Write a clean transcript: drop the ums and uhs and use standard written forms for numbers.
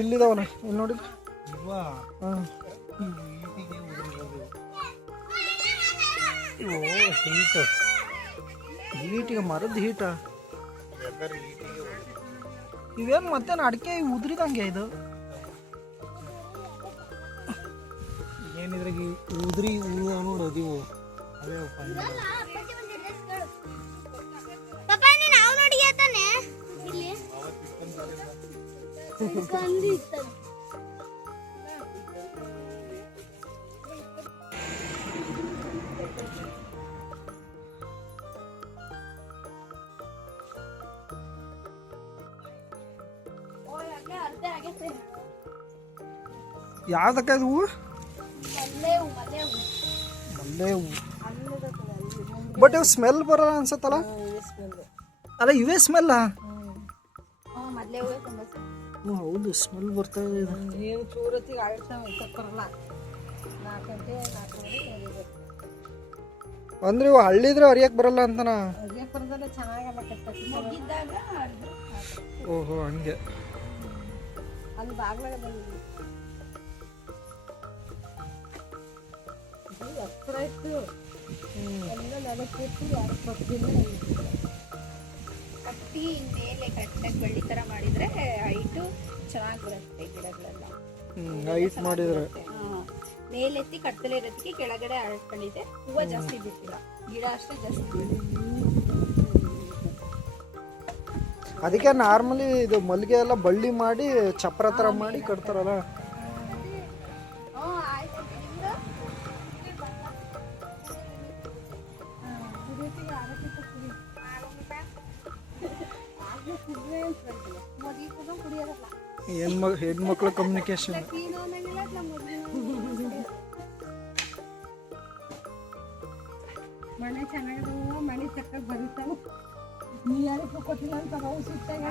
ಇಲ್ಲಿದಾವನ ಇಲ್ಲಿ ನೋಡಿ. ಹೀಟ್ ಹೀಟಿಗೆ ಮರದ ಹೀಟ ಇವೇನು ಮತ್ತೇನು ಅಡಿಕೆ ಉದ್ರಿದಂಗೆ ಇದು ಏನಿದ್ರಾಗ ಉದ್ರಿ ನೋಡೋದು ಇವು ಅವೇ ಯಾವ್ದಕ್ಕ ಇದು ಹೂವು? ಮಲ್ಲೆ ಹೂವು. ಬಟ್ ಇವು ಸ್ಮೆಲ್ ಬರೋಲ್ಲ ಅನ್ಸತ್ತಲ್ಲ. ಅಲ್ಲ ಇವೇ ಸ್ಮೆಲ್ಲ. ಹೌದು ಸ್ಮೆಲ್ ಬರ್ತಾ ಇದೆ. ಅಂದ್ರೆ ಇವು ಹಳ್ಳಿದ್ರೆ ಅರಿಯಕ್ ಬರಲ್ಲ ಅಂತನಾ? ಓಹೋ ಹಂಗೆ. ಕಟ್ಟಿ ಮೇಲೆ ಕರೆಕ್ಟಾಗಿ ಬಳ್ಳಿ ತರ ಮಾಡಿದ್ರೆ ಹೈಟು ಚೆನ್ನಾಗಿ ಬರುತ್ತೆ ಗಿಡಗಳೆಲ್ಲ. ಹೈಟ್ ಮಾಡಿದ್ರೆ ಮೇಲೆತ್ತಿ ಕತ್ತಲೆ ಇರೋದಕ್ಕೆ ಕೆಳಗಡೆ ಅಳ್ಕೊಂಡಿದೆ. ಹೂವು ಜಾಸ್ತಿ ಬಿಟ್ಟಿಲ್ಲ, ಗಿಡ ಅಷ್ಟೇ ಜಾಸ್ತಿ. ಅದಕ್ಕೆ ನಾರ್ಮಲಿ ಇದು ಮಲ್ಲಿಗೆ ಎಲ್ಲ ಬಳ್ಳಿ ಮಾಡಿ ಚಪ್ರ ತರ ಮಾಡಿ ಕಟ್ತಾರಲ್ಲ. ಹೆಣ್ಮಕ್ಳ ಕಮ್ಯುನಿಕೇಶನ್. ಮನೆ ಚೆನ್ನಾಗಿರುವ ಮನೆ ತಕ್ಕ ಬರುತ್ತಾವ. ನೀ ಯಾರಕ್ಕೆ ಕೊಟ್ಟಿಲ್ಲ ಅಂತ ನಾವು ಸಿಗ್ತಾಗ